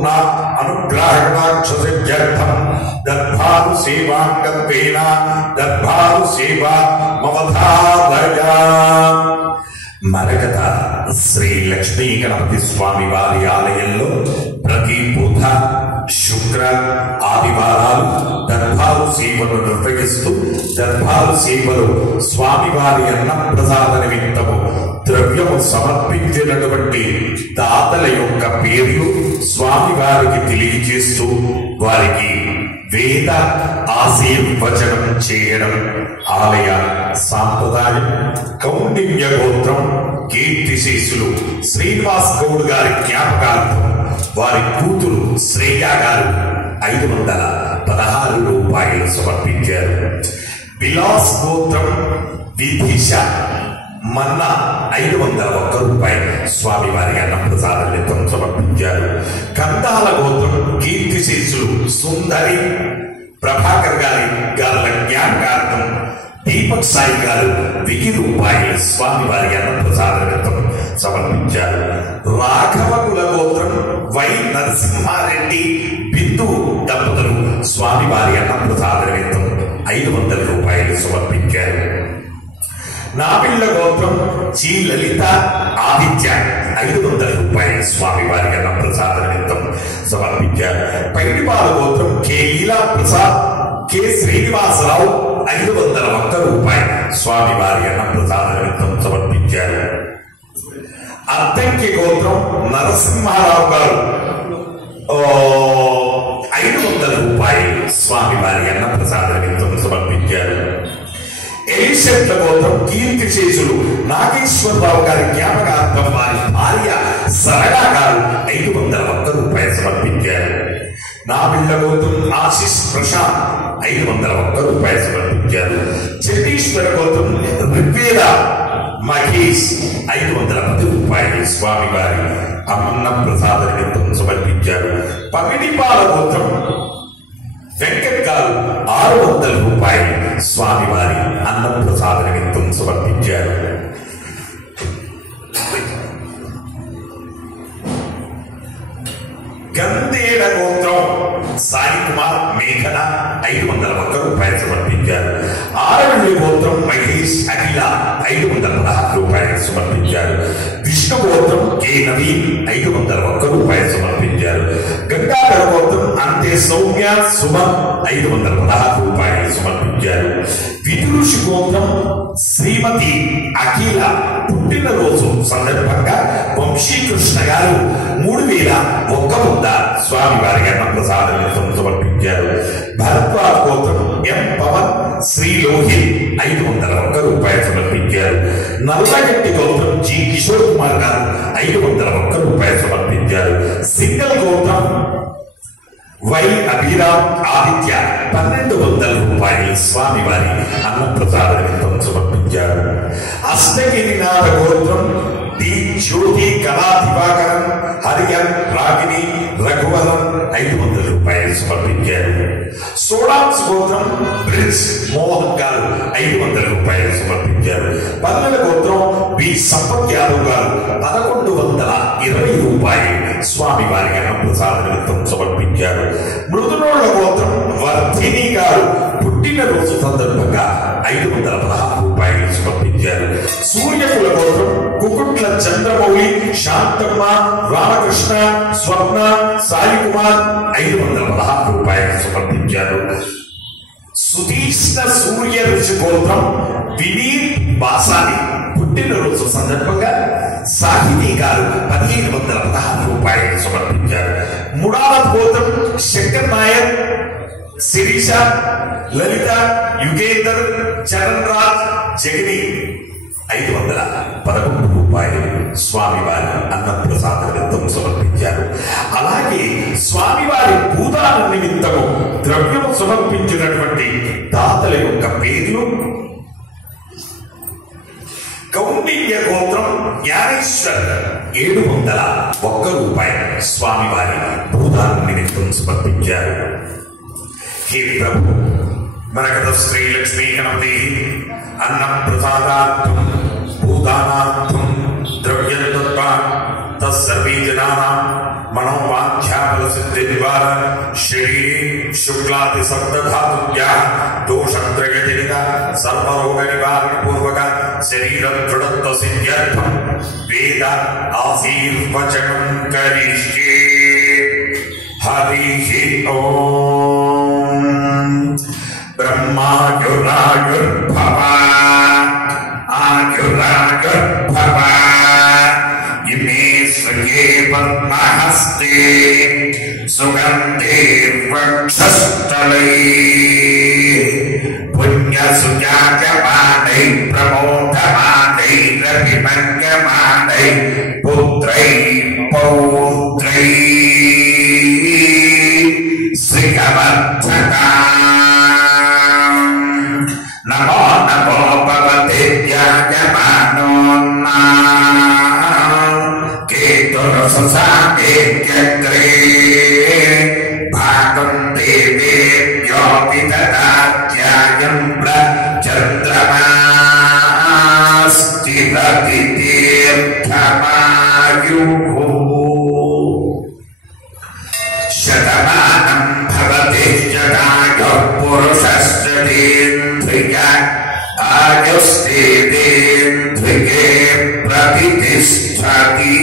సంపూర్ణ అనుగ్రహకటాక్షసిద్ధ్యర్థం దర్భాను సేవాంగత్వేన దర్భాను సేవా మమధారయా. మరకత శ్రీ లక్ష్మీ గణపతి స్వామి వారి ఆలయంలో ప్రతి బుధ శుక్ర ఆదివారాలు దర్భాలు సేవలు నిర్వహిస్తూ దర్భాలు సేవలు స్వామివారి అన్న ప్రసాద నిమిత్తము ద్రవ్యము సమర్పించినటువంటి దాతల యొక్క పేర్లు స్వామివారికి తెలియజేస్తూ వారికి వేద ఆశీర్వచనం చేయడం ఆలయ సాంప్రదాయం. కౌండిన్య గోత్రం కీర్తిశేషులు శ్రీనివాస్ గౌడ్ గారి జ్ఞాపకార్థం వారి కూతురు శ్రేయ గారు 516 రూపాయలు సమర్పించారు. విలాస్ గోత్రం విధిష మన్న 501 రూపాయలు స్వామివారి అన్నప్రసాద నిమిత్తం సమర్పించారు. కందాల గోత్రం కీర్తిశేషులు సుందరి ప్రభాకర్ గారి జ్ఞాపకార్థం దీపక్ సాయి గారు 1000 రూపాయలు స్వామివారి అన్నప్రసాద నిమిత్తం సమర్పించారు. రాఘవ కుల గోత్రం వై నరసింహారెడ్డి బిందు దంపతులు స్వామివారి అన్నప్రసాద నిమిత్తం 500 రూపాయలు సమర్పించారు. నాపిళ్ల గోత్రం జి లలిత ఆదిత్య 500 రూపాయలు స్వామివారి అన్నప్రసాద నిమిత్తం సమర్పించారు. పైడిపాల గోత్రం కె లీలా ప్రసాద్ కె శ్రీనివాసరావు 501 రూపాయలు స్వామివారి అన్నప్రసాద నిమిత్తం సమర్పించారు. అద్దంకి గోత్రం నరసింహారావు గారు 500 రూపాయలు స్వామివారి అన్నప్రసాద నిమిత్తం సమర్పించారు. ఎలిషెట్ల గోత్రం కీర్తిశేషులు నాగేశ్వరరావు గారి జ్ఞాపకార్థం వారి భార్య సరళా గారు 501 రూపాయలు సమర్పించారు. నాపిళ్ల గోత్రం ఆశిష్ ప్రశాంత్ 501 రూపాయలు సమర్పించారు. జగదీశ్వర గోత్రం ఋగ్వేద మహేష్ 510 రూపాయలు స్వామివారి అన్న ప్రసాద నిమిత్తం సమర్పించారు. పమిడిపాల గోత్రం వెంకట్ గారు 600 రూపాయలు స్వామివారి అన్న ప్రసాద నిమిత్తం సమర్పించారు. గంధేడ గోత్రం సాయి కుమార్ మేఘన 501 రూపాయలు సమర్పించారు. ఆరవల్లి గోత్రం మహేష్ అఖిల 516 రూపాయలు సమర్పించారు. విష్ణు గోత్రం కె నవీన్ 501 రూపాయలు సమర్పించారు. గంగాధర గోత్రం అంతే సౌమ్య సుమన్ 516 రూపాయలు సమర్పించారు. విదురుషి గోత్రం శ్రీమతి అఖిల పుట్టినరోజు సందర్భంగా వంశీకృష్ణ గారు 3001 ముద్ద స్వామివారి అన్నప్రసాద నిమిత్తం సమర్పించారు. భరద్వాజ్ గోత్రం ఎం పవన్ శ్రీలోహి 501 రూపాయలు సమర్పించారు. నల్లగట్టి గోత్రం జి కిషోర్ కుమార్ గారు 501 రూపాయలు సమర్పించారు. సింగల్ గోత్రం వై అభిరామ్ ఆదిత్య 1200 రూపాయలు స్వామివారి అన్నప్రసాద నిమిత్తం సమర్పించారు. అష్టగిరినాథ గోత్రం డి జ్యోతి కళా దివాకరన్ హరియన్ రాగిని రఘువరన్ 500 రూపాయలు సమర్పించారు. సోడాన్స్ గోత్రం బ్రిడ్జ్ మోహన్ గారు 500 రూపాయలు సమర్పించారు. పల్లెల గోత్రం బి సంపత్ యాదవ్ గారు 1120 రూపాయలు స్వామివారి అన్నప్రసాద నిమిత్తం సమర్పించారు. మృదునోళ్ల గోత్రం వర్ధిని గారు పుట్టినరోజు సందర్భంగా 516 రూపాయలు సమర్పించారు. సూర్యకుల గోత్రం కుకుట్ల చంద్రమౌళి శాంతమ్మ రామకృష్ణ స్వప్న సాయి కుమార్ 516 రూపాయలు సమర్పించారు. సుతీష్ణ సూర్య రుచి గోత్రం వినీర్ బాసాని పుట్టినరోజు సందర్భంగా సాహితీ గారు 1516 రూపాయలు సమర్పించారు. ముడావత్ గోత్రం శంకర్ నాయర్ శిరీష లలిత యుగేందర్ చరణ్ రాజ్ జగని 511 రూపాయలు స్వామివారి అన్నప్రసాద నిమిత్తం సమర్పించారు. అలాగే స్వామివారి భూదాన నిమిత్తము ద్రవ్యము సమర్పించినటువంటి దాతల యొక్క పేర్లు కౌండిన్య గోత్రం జ్ఞానేశ్వర్ 701 రూపాయలు స్వామివారి భూదాన నిమిత్తం సమర్పించారు. హే ప్రభు మరకత శ్రీ లక్ష్మీ గణపతి అన్న ప్రసాదార్థం భూదానార్థం ద్రవ్యం దత్వా तत्सर्वे जनानां मनोवाञ्छाफलसिद्धिद्वारा शरीरे शुक्लादि सप्तधातुभ्यः दोषत्रयजनित सर्वरोगनिवारणपूर्वक शरीरदृढत्वसिद्ध्यर्थं वेद आशीर्वचनं करिष्ये। हरिः ओम्। ब्रह्मायुरायुर्भव आयुरायुर्भव इमे स्वर्गे पद्महस्ते सुगन्धे वक्षस्थले पुण्यसुजायमानै प्रमोदमानैरभिमन्यमानै पुत्रैः पौत्रैः श्रियवर्धकाम्। नमो नमो भगवते ध्यायमानोन्नाम् केतुरससामेत्यग्रे भागं देवेभ्यो विददात्यायं प्रचन्द्रमास्तिरति तीर्थमायुः। शतमानं भवति शतायुः पुरुषस्येन्द्रिय आयुस्तेन्द्रिये प्रतिष्ठति।